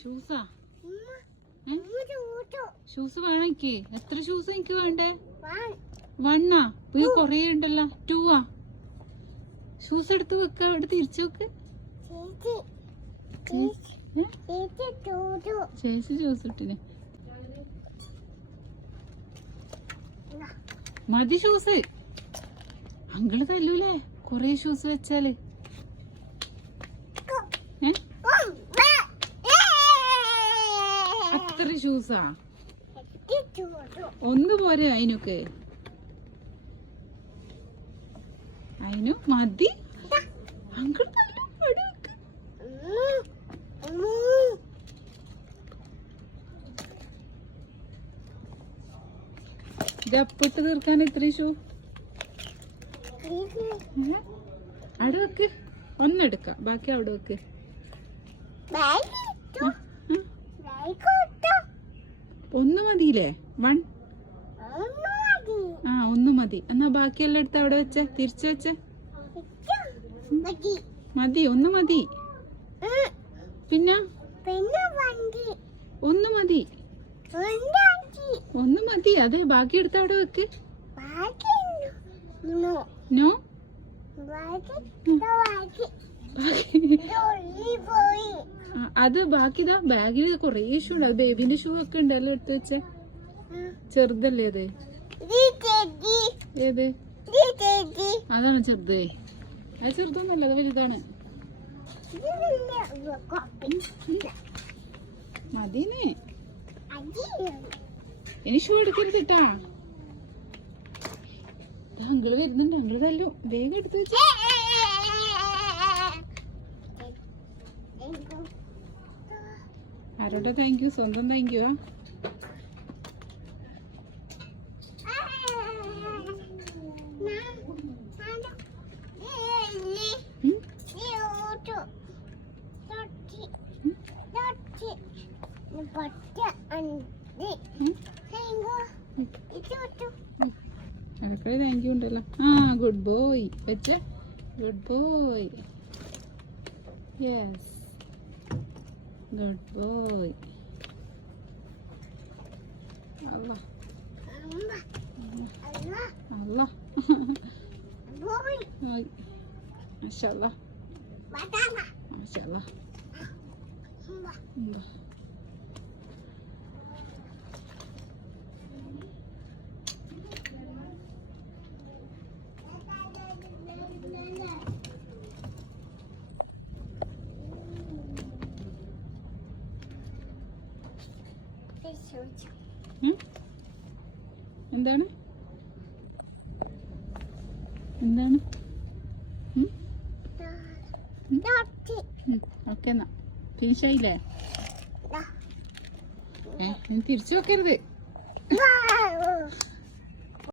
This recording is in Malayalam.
ഷൂസാ? ഷൂസ് വേണം എനിക്ക്. എത്ര ഷൂസ് എനിക്ക് വേണ്ടേ? 1 ഇത് കൊറേ ഉണ്ടല്ലോ. 2 ഷൂസ് എടുത്ത് വെക്ക. അവിടെ തിരിച്ചു വെക്ക്. ചേച്ചി ഷൂസ് ഇട്ടിന്. മതി ഷൂസ്. അങ്കിള് തല്ലൂലേ കൊറേ ഷൂസ് വെച്ചാല്? അത്ര ഷൂസാ? 1 പോരെ അതിനൊക്കെ? അതിനു മതി. അങ്കിൾ ഇത് അപ്പിട്ട് തീർക്കാൻ ഇത്ര ഷൂ? അവിടെ വെക്ക്. 1 എടുക്കാം, ബാക്കി അവിടെ വെക്ക്. 1 മതിയില്ലേ? 1 1 മതി. എന്നാ ബാക്കിയെല്ലാം എടുത്ത് അവിടെ വെച്ചേ, തിരിച്ചു വെച്ചേ. മതി, 1 മതി. പിന്നെ 1 മതി. 1 മതി. അതെ, ബാക്കി എടുത്ത് അവിടെ വെക്ക്. നോ, അത് ബാക്കിതാ. ബാഗിൽ കൊറേ ഷൂ ഉണ്ട്. ബേബിന്റെ ഷൂ ഒക്കെ ഉണ്ട്. എല്ലാം എടുത്ത് വെച്ചേ. ചെറുതല്ലേ അത്? ഏത്? അതാണ് ചെറുത്. അത് ചെറുതൊന്നല്ല, അത് വലുതാണ്. മതിന്. ഇനി ഷൂ എടുക്കരുതിട്ടാ. അങ്കിള് വരുന്നുണ്ട്. അങ്കിള് തല്ലോ. വേഗം എടുത്ത് വെച്ച. ആരോടെ താങ്ക് യു? സ്വന്തം താങ്ക് യു. അടുക്കള താങ്ക് യു ഉണ്ടല്ലോ. ഗുഡ് ബോയ് വെച്ചേ. Good boy. Yes, good boy. അല്ലാ അല്ലാ. മാഷാഅല്ലാ മാഷാഅല്ലാ. എന്താണ്? എന്താണ്? ഓക്കെ, എന്നാ ഫിനിഷ് ആയില്ലേ? തിരിച്ചു വെക്കരുത്.